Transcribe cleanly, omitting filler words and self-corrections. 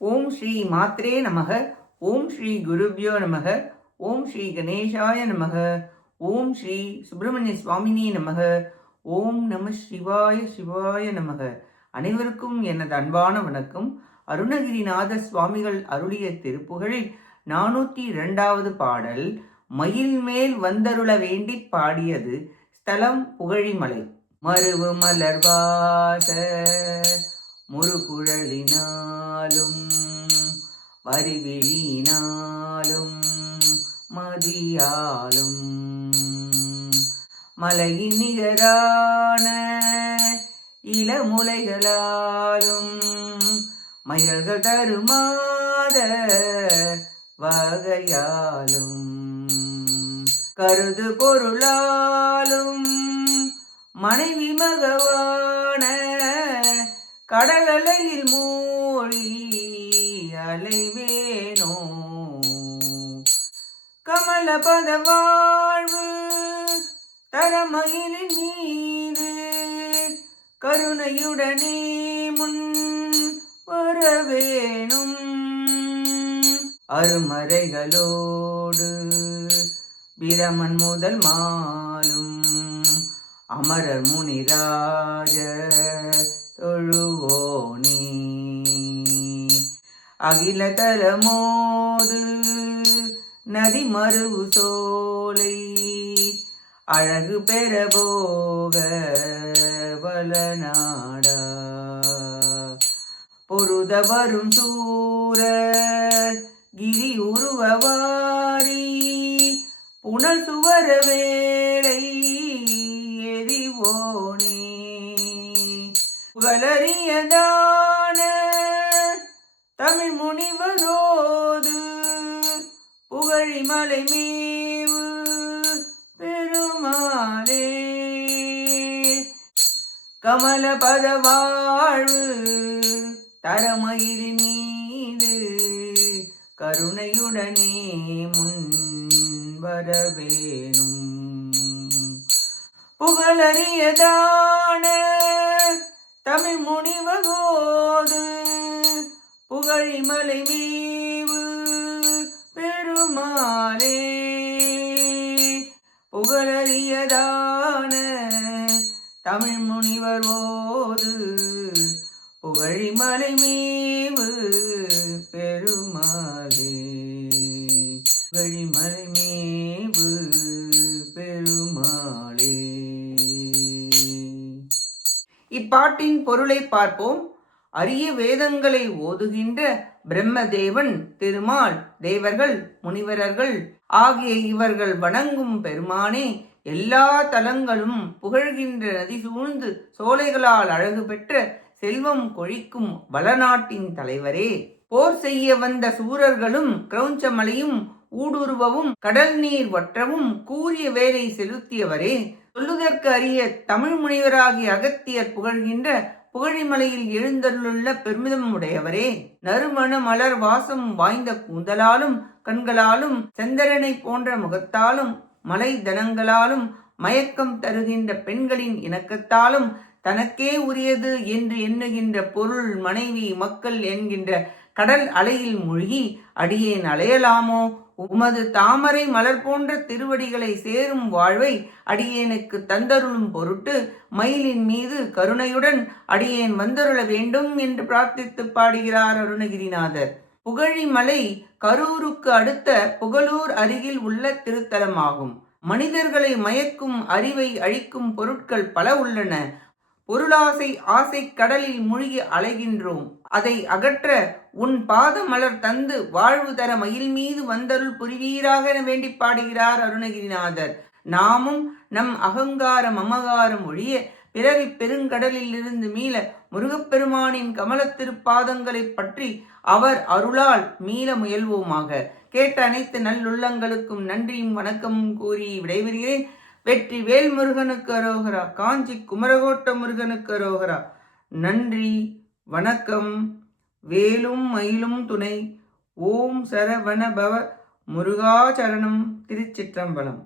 ஓம் ஸ்ரீ மாத்ரே நமக. ஓம் ஸ்ரீ குருப்யோ நமக. ஓம் ஸ்ரீ கணேசாய நமக. ஓம் ஸ்ரீ சுப்பிரமணிய சுவாமினி நமக. ஓம் நம சிவாய சிவாய நமக. அனைவருக்கும் எனது அன்பான வணக்கம். அருணகிரிநாத சுவாமிகள் அருளிய திருப்புகழில் 402வது பாடல். மயில் மேல் வந்தருள வேண்டி பாடியது. ஸ்தலம் புகழிமலை. மருவு மலர்வாச முருகுழலினாலும் வரிவிழினாலும் மதியாலும் மலையின் நிகரான இளமுலைகளாலும் மயல்கள் தருமாத வகையாலும் கருது பொருளாலும் மனைவி மகவான கடலலையில் மூழ்கி அலைவேனோ கமல பத வாழ்வு தரமயிலின் மீது கருணையுடனே முன் வரவேணும் அருமறைகளோடு பிரமன் முதல் மாலும் அமரர் முனிராஜ தொழுவோனே அகில தலமோது நதி மருவு சோலை அழகு பெறபோக வளநாடா பொருத வரும் சூர கிரி உருவவாரி புனல் சுவர வேளை எரிவோனே புகழறியதான தமிழ் முனிவரோது புகழிமலை மேவு பெருமாளே கமல பத வாழ்வு தரமயிரின் மீது கருணையுடனே முன் வரவேணும் புகழறியதான தமிழ் முனிவகோது புகழிமலை மேவு பெருமாளே புகழறியதான தமிழ் முனிவர் ஓது புகழிமலை மேவு பெருமாளே புகழிமலை மேவு பெருமாளே. இப்பாட்டின் பொருளை பார்ப்போம். அரிய வேதங்களை ஓதுகின்ற பிரம்மதேவன், திருமால், தேவர்கள், முனிவரர்கள் ஆகிய இவர்கள் வணங்கும் பெருமானே, எல்லா தலங்களும் புகழ்கின்ற நதி சூழ்ந்து சோலைகளால் அழகு பெற்ற செல்வம் கொழிக்கும் வளநாட்டின் தலைவரே, போர் செய்ய வந்த சூரர்களும் கிரௌஞ்சமலையும் ஊடுருவவும் கடல் நீர் வற்றவும் கூறிய வேலை செலுத்தியவரே, சொல்லுதற்கு அரிய தமிழ் முனிவராகிய அகத்தியர் புகழ்கின்ற புகழிமலையில் எழுந்தருளுள்ள பெருமிதம் உடையவரே, நறுமண மலர் வாசம் வாய்ந்த கூந்தலாலும் கண்களாலும் செந்தரனை போன்ற முகத்தாலும் மலை தனங்களாலும் மயக்கம் தருகின்ற பெண்களின் இணக்கத்தாலும் தனக்கே உரியது என்று எண்ணுகின்ற பொருள், மனைவி, மக்கள் என்கின்ற கடல் அலையில் மூழ்கி அடியேன் அலையலாமோ? உமது தாமரை மலர் போன்ற திருவடிகளை சேரும் வாழ்வை அடியேனுக்கு தந்தருளும் பொருட்டு மயிலின் மீது கருணையுடன் அடியேன் வந்தருள வேண்டும் என்று பிரார்த்தித்து பாடுகிறார் அருணகிரிநாதர். புகழிமலை கரூருக்கு அடுத்த புகழூர் அருகில் உள்ள திருத்தலமாகும். மனிதர்களை மயக்கும் அறிவை அழிக்கும் பொருட்கள் பல உள்ளன. பொருளாசை ஆசை கடலில் மூழ்கி அலைகின்றோம். அதை அகற்ற உன் பாத மலர் தந்து வாழ்வு தர மயில் மீது வந்தருள் புரிவீராக என வேண்டி பாடுகிறார் அருணகிரிநாதர். நாமும் நம் அகங்காரம் அமகாரம் ஒழிய பிறவி பெருங்கடலில் இருந்து மீள முருகப்பெருமானின் கமலத்திருப்பாதங்களை பற்றி அவர் அருளால் மீள முயல்வோமாக. கேட்ட அனைத்து நல்லுள்ளங்களுக்கும் நன்றியும் வணக்கமும் கூறி விடைபெறுகிறேன். வெற்றி வேல் முருகனுக்கு அரோகரா. காஞ்சி குமரகோட்ட முருகனுக்கு அரோகரா. நன்றி, வணக்கம். வேலும் மயிலும் துணை. ஓம் சரவண பவ முருகாச்சரணம். திருச்சிற்றம்பலம்.